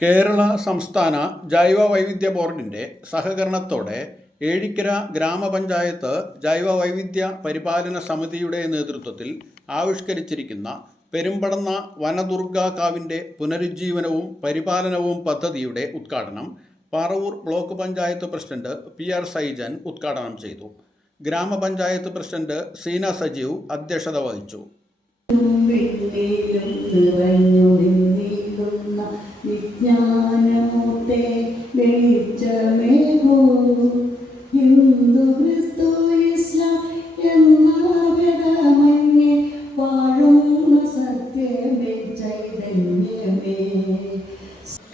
കേരള സംസ്ഥാന ജൈവ വൈവിധ്യ ബോർഡിൻ്റെ സഹകരണത്തോടെ ഏഴിക്കര ഗ്രാമപഞ്ചായത്ത് ജൈവ വൈവിധ്യ പരിപാലന സമിതിയുടെ നേതൃത്വത്തിൽ ആവിഷ്കരിച്ചിരിക്കുന്ന പെരുമ്പടന്ന വനദുർഗാകാവിൻ്റെ പുനരുജ്ജീവനവും പരിപാലനവും പദ്ധതിയുടെ ഉദ്ഘാടനം Paravur block panchayat president PR Saijan ഉദ്ഘാടനം ചെയ്തു. ഗ്രാമപഞ്ചായത്ത് പ്രസിഡന്റ് സീന സജീവ് അധ്യക്ഷത വഹിച്ചു.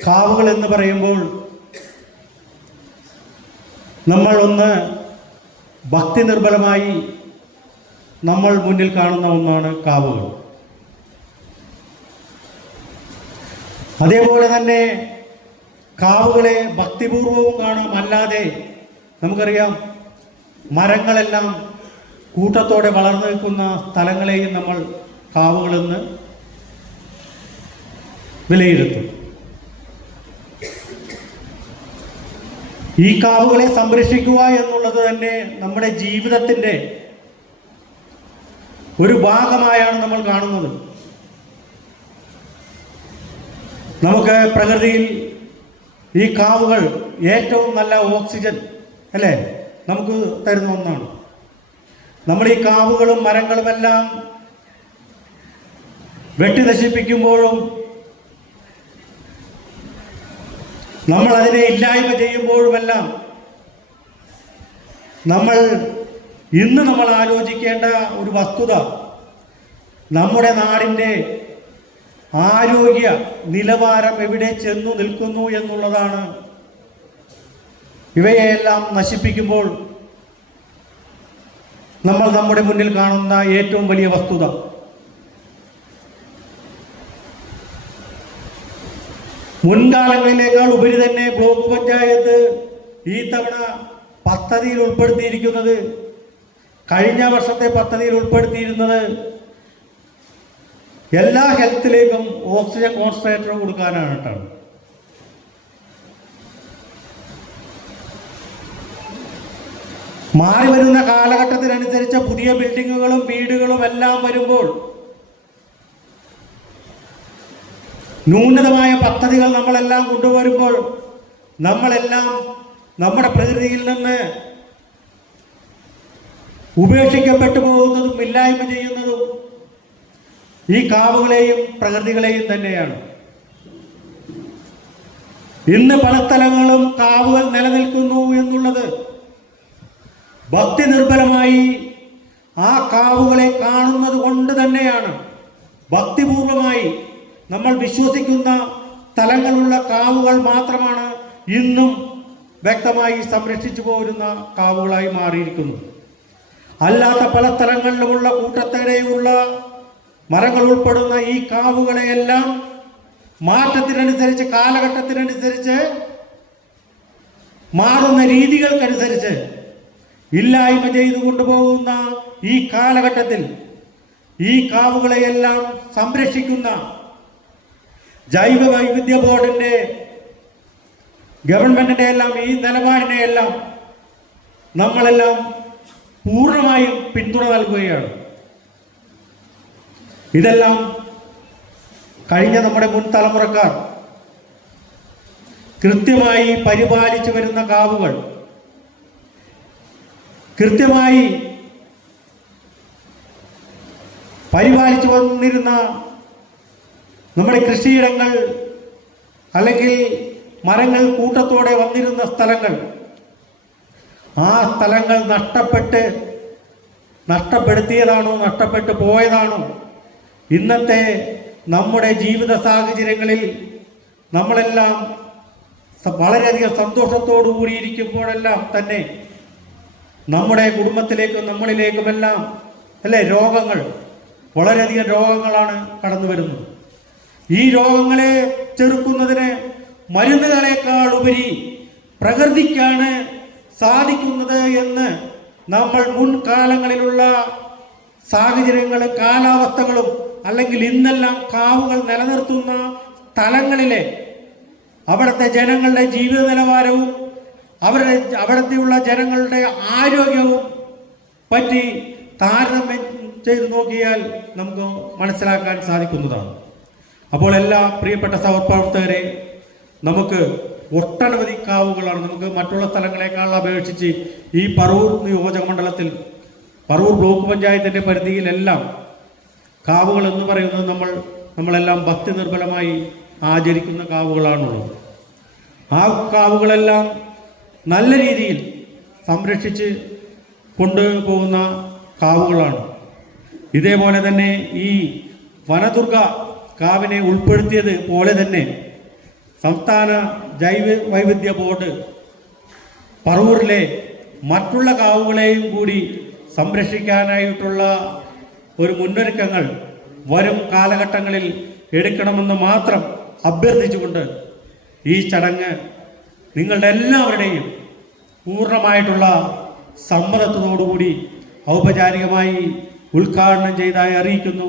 കാവുകൾ എന്ന് പറയുമ്പോൾ നമ്മൾ ഒന്ന് ഭക്തി നിർഭരമായി നമ്മൾ മുന്നിൽ കാണുന്ന ഒന്നാണ് കാവുകൾ. അതേപോലെ തന്നെ കാവുകളെ ഭക്തിപൂർവവും കാണാം. അല്ലാതെ നമുക്കറിയാം, മരങ്ങളെല്ലാം കൂട്ടത്തോടെ വളർന്നു നിൽക്കുന്ന സ്ഥലങ്ങളെയും നമ്മൾ കാവുകളെന്ന് വിലയിരുത്തും. ഈ കാവുകളെ സംരക്ഷിക്കുക എന്നുള്ളത് തന്നെ നമ്മുടെ ജീവിതത്തിൻ്റെ ഒരു ഭാഗമായാണ് നമ്മൾ കാണുന്നത്. നമുക്ക് പ്രകൃതിയിൽ ഈ കാവുകൾ ഏറ്റവും നല്ല ഓക്സിജൻ അല്ലേ നമുക്ക് തരുന്ന ഒന്നാണ്. നമ്മൾ ഈ കാവുകളും മരങ്ങളുമെല്ലാം വെട്ടി നശിപ്പിക്കുമ്പോഴും നമ്മൾ അതിനെ ഇല്ലായ്മ ചെയ്യുമ്പോഴുമെല്ലാം നമ്മൾ ആലോചിക്കേണ്ട ഒരു വസ്തുത നമ്മുടെ നാടിൻ്റെ ആരോഗ്യ നിലവാരം എവിടെ ചെന്നു നിൽക്കുന്നു എന്നുള്ളതാണ്. ഇവയെല്ലാം നശിപ്പിക്കുമ്പോൾ നമ്മൾ നമ്മുടെ മുന്നിൽ കാണുന്ന ഏറ്റവും വലിയ വസ്തുത. മുൻകാലങ്ങളിലേക്കാൾ ഉപരി തന്നെ ബ്ലോക്ക് പഞ്ചായത്ത് ഈ തവണ പദ്ധതിയിൽ ഉൾപ്പെടുത്തിയിരിക്കുന്നത്, കഴിഞ്ഞ വർഷത്തെ പദ്ധതിയിൽ ഉൾപ്പെടുത്തിയിരുന്നത് എല്ലാ ഹെൽത്തിലേക്കും ഓക്സിജൻ കോൺസെൻട്രേറ്റർ കൊടുക്കാനായിട്ടാണ്. മാറി വരുന്ന കാലഘട്ടത്തിനനുസരിച്ച് പുതിയ ബിൽഡിങ്ങുകളും വീടുകളും എല്ലാം വരുമ്പോൾ നൂതനമായ പദ്ധതികൾ നമ്മളെല്ലാം കൊണ്ടുവരുമ്പോൾ നമ്മളെല്ലാം നമ്മുടെ പ്രകൃതിയിൽ നിന്ന് ഉപേക്ഷിക്കപ്പെട്ടു പോകുന്നതും ഇല്ലായ്മ ചെയ്യുന്നതും ഈ കാവുകളെയും പ്രകൃതികളെയും തന്നെയാണ്. ഇന്ന് പല സ്ഥലങ്ങളും കാവുകൾ നിലനിൽക്കുന്നു എന്നുള്ളത് ഭക്തി നിർഭരമായി ആ കാവുകളെ കാണുന്നത് കൊണ്ട് തന്നെയാണ്. ഭക്തിപൂർവമായി നമ്മൾ വിശ്വസിക്കുന്ന സ്ഥലങ്ങളുള്ള കാവുകൾ മാത്രമാണ് ഇന്നും വ്യക്തമായി സംരക്ഷിച്ചു പോരുന്ന കാവുകളായി മാറിയിരിക്കുന്നു. അല്ലാത്ത പല സ്ഥലങ്ങളിലുമുള്ള കൂട്ടത്തോടെയുള്ള മരങ്ങൾ ഉൾപ്പെടുന്ന ഈ കാവുകളെയെല്ലാം മാറ്റത്തിനനുസരിച്ച്, കാലഘട്ടത്തിനനുസരിച്ച്, മാറുന്ന രീതികൾക്കനുസരിച്ച് ഇല്ലായ്മ ചെയ്തു കൊണ്ടുപോകുന്ന ഈ കാലഘട്ടത്തിൽ ഈ കാവുകളെയെല്ലാം സംരക്ഷിക്കുന്ന ജൈവ വൈവിധ്യ ബോർഡിൻ്റെ, ഗവൺമെന്റിന്റെ എല്ലാം ഈ നിലപാടിനെയെല്ലാം നമ്മളെല്ലാം പൂർണ്ണമായും പിന്തുണ നൽകുകയാണ്. ഇതെല്ലാം കഴിഞ്ഞ നമ്മുടെ മുൻ തലമുറക്കാർ കൃത്യമായി പരിപാലിച്ചു വരുന്ന കാവുകൾ, കൃത്യമായി പരിപാലിച്ചു വന്നിരുന്ന നമ്മുടെ കൃഷിയിടങ്ങൾ അല്ലെങ്കിൽ മരങ്ങൾ കൂട്ടത്തോടെ വന്നിരുന്ന സ്ഥലങ്ങൾ, ആ സ്ഥലങ്ങൾ നഷ്ടപ്പെടുത്തിയതാണോ, നഷ്ടപ്പെട്ടു പോയതാണോ? ഇന്നത്തെ നമ്മുടെ ജീവിത സാഹചര്യങ്ങളിൽ നമ്മളെല്ലാം വളരെയധികം സന്തോഷത്തോടു കൂടിയിരിക്കുമ്പോഴെല്ലാം തന്നെ നമ്മുടെ കുടുംബത്തിലേക്കും നമ്മളിലേക്കുമെല്ലാം രോഗങ്ങൾ, വളരെയധികം രോഗങ്ങളാണ് കടന്നു വരുന്നത്. ഈ രോഗങ്ങളെ ചെറുക്കുന്നതിന് മരുന്നുകളെക്കാൾ ഉപരി പ്രകൃതിക്കാണ് സാധിക്കുന്നത് എന്ന് നമ്മൾ മുൻകാലങ്ങളിലുള്ള സാഹചര്യങ്ങളും കാലാവസ്ഥകളും അല്ലെങ്കിൽ ഇന്നെല്ലാം കാവുകൾ നിലനിർത്തുന്ന സ്ഥലങ്ങളിലെ അവിടുത്തെ ജനങ്ങളുടെ ജീവിത നിലവാരവും അവിടുത്തെയുള്ള ജനങ്ങളുടെ ആരോഗ്യവും പറ്റി താരതമ്യം ചെയ്ത് നോക്കിയാൽ നമുക്ക് മനസ്സിലാക്കാൻ സാധിക്കുന്നതാണ്. അപ്പോൾ എല്ലാ പ്രിയപ്പെട്ട സഹപ്രവർത്തകരെ, നമുക്ക് ഒട്ടനവധി കാവുകളാണ്. നമുക്ക് മറ്റുള്ള സ്ഥലങ്ങളെക്കാൾ അപേക്ഷിച്ച് ഈ പറവൂർ നിയോജക മണ്ഡലത്തിൽ പറവൂർ ബ്ലോക്ക് പഞ്ചായത്തിൻ്റെ പരിധിയിലെല്ലാം കാവുകൾ എന്ന് പറയുന്നത് നമ്മളെല്ലാം ഭക്തി നിർഭരമായി ആചരിക്കുന്ന കാവുകളാണുള്ളത്. ആ കാവുകളെല്ലാം നല്ല രീതിയിൽ സംരക്ഷിച്ച് കൊണ്ടുപോകുന്ന കാവുകളാണ്. ഇതേപോലെ തന്നെ ഈ വനദുർഗ കാവിനെ ഉൾപ്പെടുത്തിയത് പോലെ തന്നെ സംസ്ഥാന ജൈവ വൈവിധ്യ ബോർഡ് പറവൂരിലെ മറ്റുള്ള കാവുകളെയും കൂടി സംരക്ഷിക്കാനായിട്ടുള്ള ഒരു മുന്നൊരുക്കങ്ങൾ വരും കാലഘട്ടങ്ങളിൽ എടുക്കണമെന്ന് മാത്രം അഭ്യർത്ഥിച്ചുകൊണ്ട് ഈ ചടങ്ങ് നിങ്ങളുടെ എല്ലാവരുടെയും പൂർണ്ണമായിട്ടുള്ള സമ്മതത്തോടുകൂടി ഔപചാരികമായി ഉദ്ഘാടനം ചെയ്തതായി അറിയിക്കുന്നു.